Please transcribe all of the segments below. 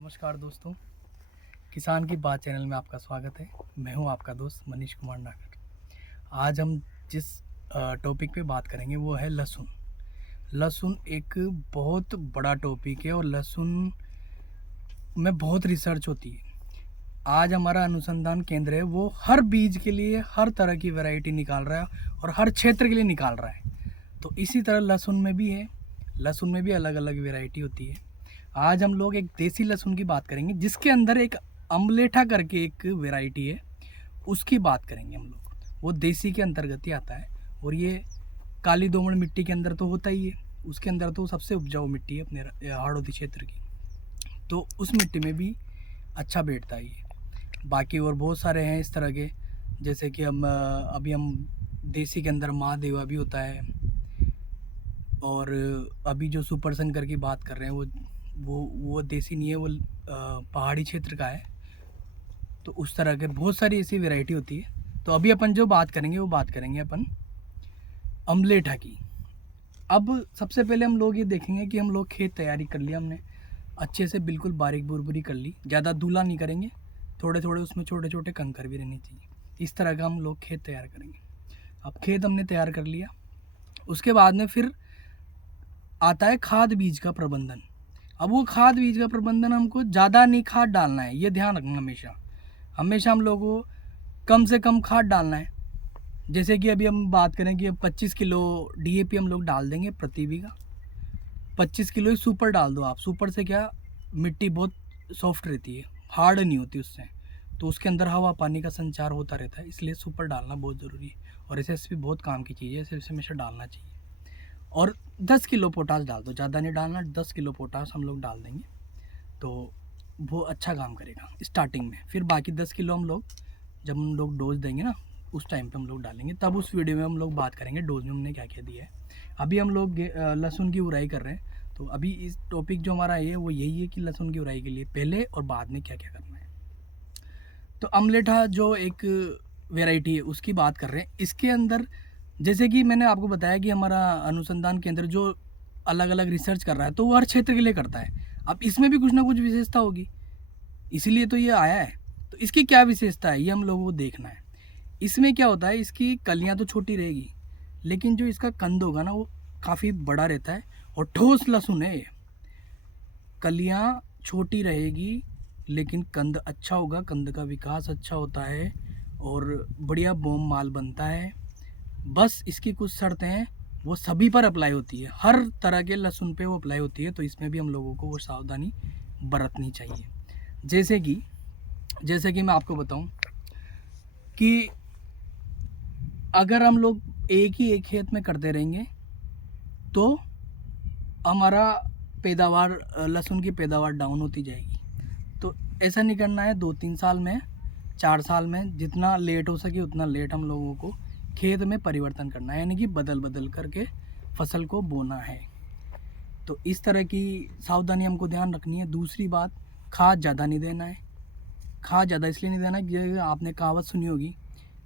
नमस्कार दोस्तों, किसान की बात चैनल में आपका स्वागत है। मैं हूं आपका दोस्त मनीष कुमार नागर। आज हम जिस टॉपिक पे बात करेंगे वो है लहसुन। लहसुन एक बहुत बड़ा टॉपिक है और लहसुन में बहुत रिसर्च होती है। आज हमारा अनुसंधान केंद्र है, वो हर बीज के लिए हर तरह की वैरायटी निकाल रहा है और हर क्षेत्र के लिए निकाल रहा है। तो इसी तरह लहसुन में भी है। लहसुन में भी अलग अलग वैरायटी होती है। आज हम लोग एक देसी लहसुन की बात करेंगे, जिसके अंदर एक अम्लेठा करके एक वैरायटी है, उसकी बात करेंगे हम लोग। वो देसी के अंतर्गत ही आता है और ये काली दोमड़ मिट्टी के अंदर तो होता ही है। उसके अंदर तो सबसे उपजाऊ मिट्टी है अपने हाड़ौती क्षेत्र की, तो उस मिट्टी में भी अच्छा बैठता है ये। बाकी और बहुत सारे हैं इस तरह के, जैसे कि अभी हम देसी के अंदर महादेवा भी होता है, और अभी जो सुपर शंकर की बात कर रहे हैं वो देसी नहीं है, वो पहाड़ी क्षेत्र का है। तो उस तरह के बहुत सारी ऐसी वैरायटी होती है। तो अभी अपन जो बात करेंगे वो बात करेंगे अपन अम्लेठा की। अब सबसे पहले हम लोग ये देखेंगे कि हम लोग खेत तैयारी कर लिया हमने अच्छे से, बिल्कुल बारीक बुरबुरी कर ली, ज़्यादा दूला नहीं करेंगे, थोड़े थोड़े उसमें छोटे छोटे कंकर भी रहने चाहिए। इस तरह का हम लोग खेत तैयार करेंगे। अब खेत हमने तैयार कर लिया, उसके बाद में फिर आता है खाद बीज का प्रबंधन। अब वो खाद बीज का प्रबंधन हमको ज़्यादा नहीं खाद डालना है, ये ध्यान रखना हमेशा। हमेशा हम लोगों को कम से कम खाद डालना है। जैसे कि अभी हम बात करें कि 25 किलो डीएपी हम लोग डाल देंगे प्रति बीघा। 25 किलो ही सुपर डाल दो आप। सुपर से क्या, मिट्टी बहुत सॉफ्ट रहती है, हार्ड नहीं होती उससे, तो उसके अंदर हवा पानी का संचार होता रहता है, इसलिए सुपर डालना बहुत ज़रूरी है। और एसएसपी बहुत काम की चीज़ है, इसे हमेशा डालना चाहिए। और 10 किलो पोटास डाल दो, ज़्यादा नहीं डालना, 10 किलो पोटास हम लोग डाल देंगे तो वो अच्छा काम करेगा स्टार्टिंग में। फिर बाकी 10 किलो हम लोग जब हम लोग डोज देंगे ना, उस टाइम पे हम लोग डालेंगे। तब उस वीडियो में हम लोग बात करेंगे डोज में हमने क्या क्या दिया है। अभी हम लोग लहसुन की उड़ाई कर रहे हैं, तो अभी इस टॉपिक जो हमारा है वो यही है कि लहसुन की उड़ाई के लिए पहले और बाद में क्या क्या करना है। तो अम्लेठा जो एक वेराइटी है उसकी बात कर रहे हैं। इसके अंदर जैसे कि मैंने आपको बताया कि हमारा अनुसंधान केंद्र जो अलग अलग रिसर्च कर रहा है, तो वो हर क्षेत्र के लिए करता है। अब इसमें भी कुछ ना कुछ विशेषता होगी, इसीलिए तो ये आया है। तो इसकी क्या विशेषता है ये हम लोगों को देखना है। इसमें क्या होता है, इसकी कलियां तो छोटी रहेगी, लेकिन जो इसका कंद होगा ना वो काफ़ी बड़ा रहता है और ठोस लहसुन है ये। कलियां छोटी रहेगी लेकिन कंद अच्छा होगा, कंद का विकास अच्छा होता है और बढ़िया बोम माल बनता है। बस इसकी कुछ शर्तें हैं, वो सभी पर अप्लाई होती है, हर तरह के लहसुन पे वो अप्लाई होती है। तो इसमें भी हम लोगों को वो सावधानी बरतनी चाहिए। जैसे कि मैं आपको बताऊं कि अगर हम लोग एक ही एक खेत में करते रहेंगे तो हमारा पैदावार, लहसुन की पैदावार डाउन होती जाएगी। तो ऐसा नहीं करना है। 2-3 साल में, 4 साल में, जितना लेट हो सके उतना लेट हम लोगों को खेत में परिवर्तन करना है, यानी कि बदल बदल करके फसल को बोना है। तो इस तरह की सावधानी हमको ध्यान रखनी है। दूसरी बात, खाद ज़्यादा नहीं देना है। खाद ज़्यादा इसलिए नहीं देना कि आपने कहावत सुनी होगी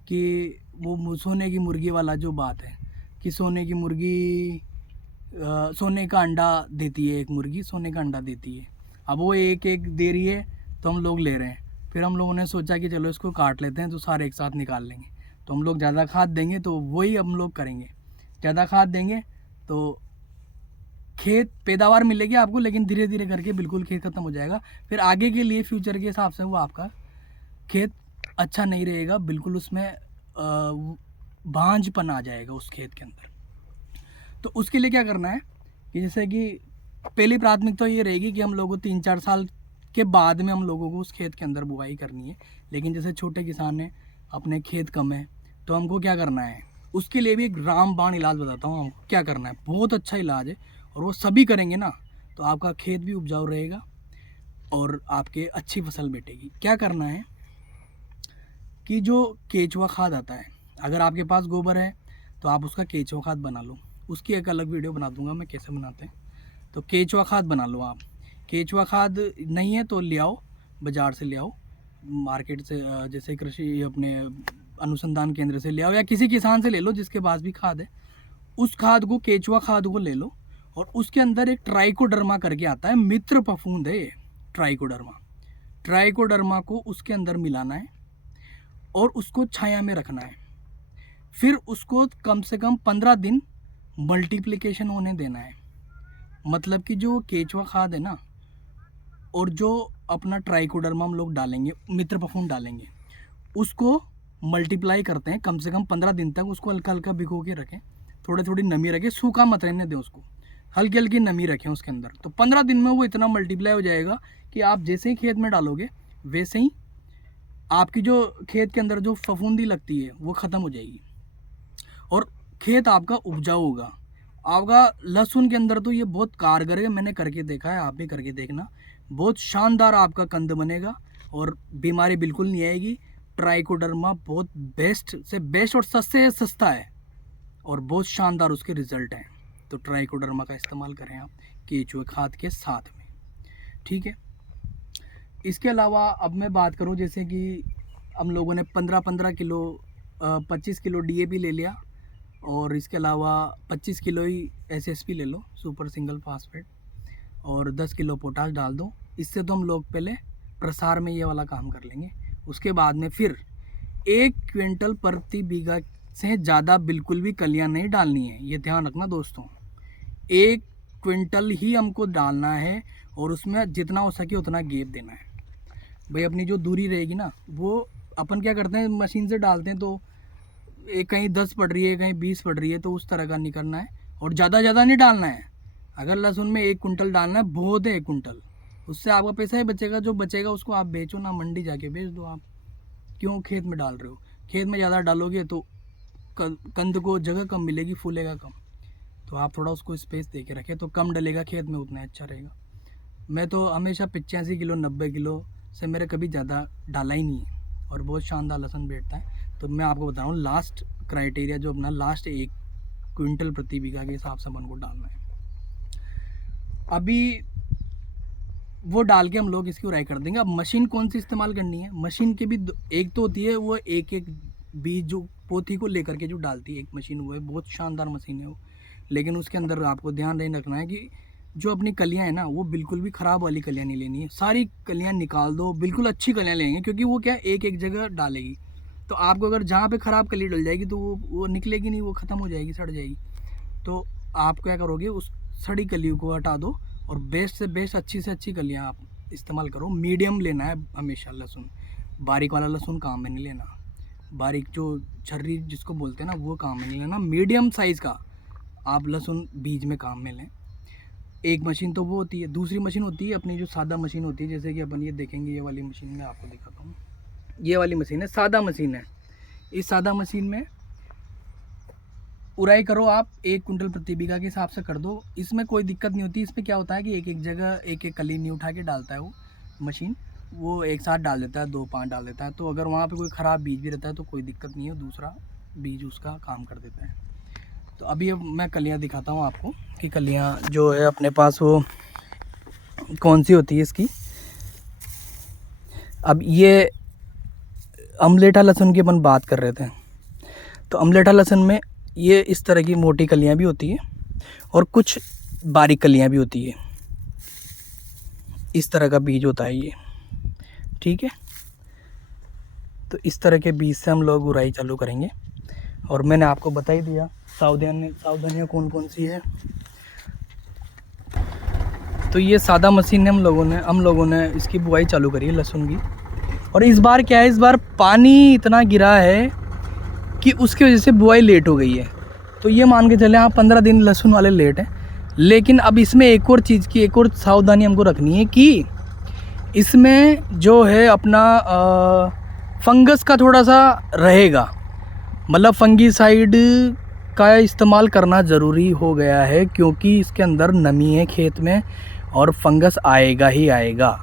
कि वो सोने की मुर्गी वाला जो बात है कि सोने की मुर्गी सोने का अंडा देती है, एक मुर्गी सोने का अंडा देती है। अब वो एक एक दे रही है तो हम लोग ले रहे हैं। फिर हम लोगों ने सोचा कि चलो इसको काट लेते हैं तो सारे एक साथ निकाल लेंगे। तो हम लोग ज़्यादा खाद देंगे तो वही हम लोग करेंगे। ज़्यादा खाद देंगे तो खेत पैदावार मिलेगी आपको, लेकिन धीरे धीरे करके बिल्कुल खेत ख़त्म हो जाएगा। फिर आगे के लिए फ्यूचर के हिसाब से वो आपका खेत अच्छा नहीं रहेगा, बिल्कुल उसमें भांजपन आ जाएगा उस खेत के अंदर। तो उसके लिए क्या करना है कि जैसे कि पहली प्राथमिकता तो ये रहेगी कि हम लोगों को 3-4 साल के बाद में हम लोगों को उस खेत के अंदर बुआई करनी है। लेकिन जैसे छोटे किसान हैं, अपने खेत कम है, तो हमको क्या करना है, उसके लिए भी एक रामबाण इलाज बताता हूँ हमको क्या करना है। बहुत अच्छा इलाज है और वो सभी करेंगे ना तो आपका खेत भी उपजाऊ रहेगा और आपके अच्छी फसल बैठेगी। क्या करना है कि जो केचुआ खाद आता है, अगर आपके पास गोबर है तो आप उसका केचुआ खाद बना लो। उसकी एक अलग वीडियो बना दूंगा मैं कैसे बनाते हैं। तो केचुआ खाद बना लो आप। केचुआ खाद नहीं है तो ले आओ, बाज़ार से ले आओ, मार्केट से, जैसे कृषि अपने अनुसंधान केंद्र से ले आओ या किसी किसान से ले लो जिसके पास भी खाद है। उस खाद को, केचुआ खाद को ले लो और उसके अंदर एक ट्राइकोडर्मा करके आता है, मित्र फफूंद है। ट्राइकोडर्मा को उसके अंदर मिलाना है और उसको छाया में रखना है। फिर उसको कम से कम 15 दिन मल्टीप्लिकेशन होने देना है। मतलब कि जो केचुआ खाद है ना और जो अपना ट्राइकोडर्मा हम लोग डालेंगे, मित्र फफूंद डालेंगे, उसको मल्टीप्लाई करते हैं। कम से कम 15 दिन तक उसको हल्का हल्का भिगो के रखें, थोड़ी थोड़ी नमी रखें, सूखा मत रहने दें उसको, हल्की हल्की नमी रखें उसके अंदर। तो 15 दिन में वो इतना मल्टीप्लाई हो जाएगा कि आप जैसे ही खेत में डालोगे वैसे ही आपकी जो खेत के अंदर जो फफूंदी लगती है वो ख़त्म हो जाएगी और खेत आपका उपजाऊ होगा। आपका लहसुन के अंदर तो ये बहुत कारगर है, मैंने करके देखा है, आप भी करके देखना। बहुत शानदार आपका कंद बनेगा और बीमारी बिल्कुल नहीं आएगी। ट्राइकोडर्मा बहुत बेस्ट से बेस्ट और सस्ते से सस्ता है और बहुत शानदार उसके रिजल्ट हैं। तो ट्राइकोडर्मा का इस्तेमाल करें आप केचुए खाद के साथ में, ठीक है। इसके अलावा अब मैं बात करूं, जैसे कि हम लोगों ने 15-15 किलो 25 किलो DAP ले लिया और इसके अलावा 25 किलो ही SSP ले लो, सुपर सिंगल फास्फेट, और 10 किलो पोटाश डाल दो। इससे तो हम लोग पहले प्रसार में ये वाला काम कर लेंगे। उसके बाद में फिर 1 क्विंटल प्रति बीघा से ज़्यादा बिल्कुल भी कलियां नहीं डालनी है, ये ध्यान रखना दोस्तों। 1 क्विंटल ही हमको डालना है और उसमें जितना हो सके उतना गैप देना है। भाई अपनी जो दूरी रहेगी ना, वो अपन क्या करते हैं मशीन से डालते हैं तो कहीं 10 पड़ रही है कहीं 20 पड़ रही है, तो उस तरह का नहीं करना है और ज़्यादा नहीं डालना है। अगर लहसुन में 1 कुंटल डालना है बहुत है, 1 कुंटल, उससे आपका पैसा ही बचेगा। जो बचेगा उसको आप बेचो ना, मंडी जाके बेच दो। आप क्यों खेत में डाल रहे हो? खेत में ज़्यादा डालोगे तो कंद को जगह कम मिलेगी, फूलेगा कम। तो आप थोड़ा उसको स्पेस दे के रखें तो कम डलेगा खेत में, उतना अच्छा रहेगा। मैं तो हमेशा 85 किलो 90 किलो से मेरे कभी ज़्यादा डाला ही नहीं है और बहुत शानदार लहसुन बैठता है। तो मैं आपको बता रहा हूँ लास्ट क्राइटेरिया जो अपना लास्ट 1 क्विंटल प्रति बीघा के हिसाब से अपन को डालना है। अभी वो डाल के हम लोग इसकी उड़ाई कर देंगे। अब मशीन कौन सी इस्तेमाल करनी है? मशीन के भी एक तो होती है वो एक बीज जो पोथी को लेकर के जो डालती है, एक मशीन वो है, बहुत शानदार मशीन है वो। लेकिन उसके अंदर आपको ध्यान नहीं रखना है कि जो अपनी कलियां है ना, वो बिल्कुल भी ख़राब वाली कलियां नहीं लेनी है। सारी कलियां निकाल दो, बिल्कुल अच्छी कलियां लेंगे, क्योंकि वो क्या एक जगह डालेगी। तो आपको अगर जहाँ पे ख़राब कली डल जाएगी तो वो निकलेगी नहीं, वो ख़त्म हो जाएगी, सड़ जाएगी। तो आप क्या करोगे, उस सड़ी कलियों को हटा दो और बेस्ट से बेस्ट अच्छी से अच्छी कलियाँ आप इस्तेमाल करो। मीडियम लेना है हमेशा लहसुन, बारीक वाला लहसुन काम में नहीं लेना। बारीक जो छर्री जिसको बोलते हैं ना, वो काम में नहीं लेना। मीडियम साइज़ का आप लहसुन बीज में काम में लें। एक मशीन तो वो होती है, दूसरी मशीन होती है अपनी जो सादा मशीन होती है। जैसे कि अपन ये देखेंगे, ये वाली मशीन में आपको दिखाता हूँ। ये वाली मशीन है, सादा मशीन है। इस सादा मशीन में उड़ाई करो आप 1 कुंटल प्रति बीघा के हिसाब से कर दो। इसमें कोई दिक्कत नहीं होती। इसमें क्या होता है कि एक जगह एक कली नहीं उठा के डालता है वो मशीन, वो एक साथ डाल देता है, 2-5 डाल देता है। तो अगर वहाँ पे कोई ख़राब बीज भी रहता है तो कोई दिक्कत नहीं है, दूसरा बीज उसका काम कर देता है। तो अभी अब मैं कलियाँ दिखाता हूँ आपको कि कलियाँ जो है अपने पास वो कौन सी होती है इसकी। अब ये अमलेठा लहसुन की अपन बात कर रहे थे, तो अमलेठा लहसुन में ये इस तरह की मोटी कलियां भी होती है और कुछ बारीक कलियां भी होती है। इस तरह का बीज होता है ये, ठीक है। तो इस तरह के बीज से हम लोग उड़ाई चालू करेंगे। और मैंने आपको बता ही दिया सावधानियाँ कौन कौन सी है। तो ये सादा मशीन है, हम लोगों ने इसकी बुआई चालू करी है लहसुन की। और इस बार क्या है, इस बार पानी इतना गिरा है कि उसकी वजह से बुआई लेट हो गई है। तो ये मान के चले आप 15 दिन लहसुन वाले लेट हैं। लेकिन अब इसमें एक और चीज़ की एक और सावधानी हमको रखनी है कि इसमें जो है अपना फंगस का थोड़ा सा रहेगा, मतलब फंगीसाइड का इस्तेमाल करना ज़रूरी हो गया है, क्योंकि इसके अंदर नमी है खेत में और फंगस आएगा ही आएगा।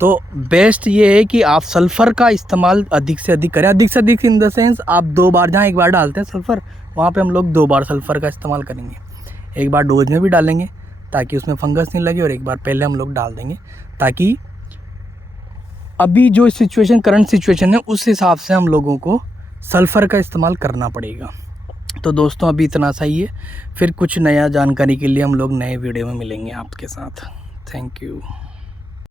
तो बेस्ट ये है कि आप सल्फ़र का इस्तेमाल अधिक से अधिक करें। अधिक से अधिक इन द सेंस आप 2 बार, जहाँ 1 बार डालते हैं सल्फ़र, वहाँ पे हम लोग 2 बार सल्फ़र का इस्तेमाल करेंगे। 1 बार डोज में भी डालेंगे ताकि उसमें फंगस नहीं लगे, और 1 बार पहले हम लोग डाल देंगे ताकि अभी जो सिचुएशन करंट सिचुएशन है उस हिसाब से हम लोगों को सल्फ़र का इस्तेमाल करना पड़ेगा। तो दोस्तों अभी इतना सा ही है, फिर कुछ नया जानकारी के लिए हम लोग नए वीडियो में मिलेंगे आपके साथ। Thank you.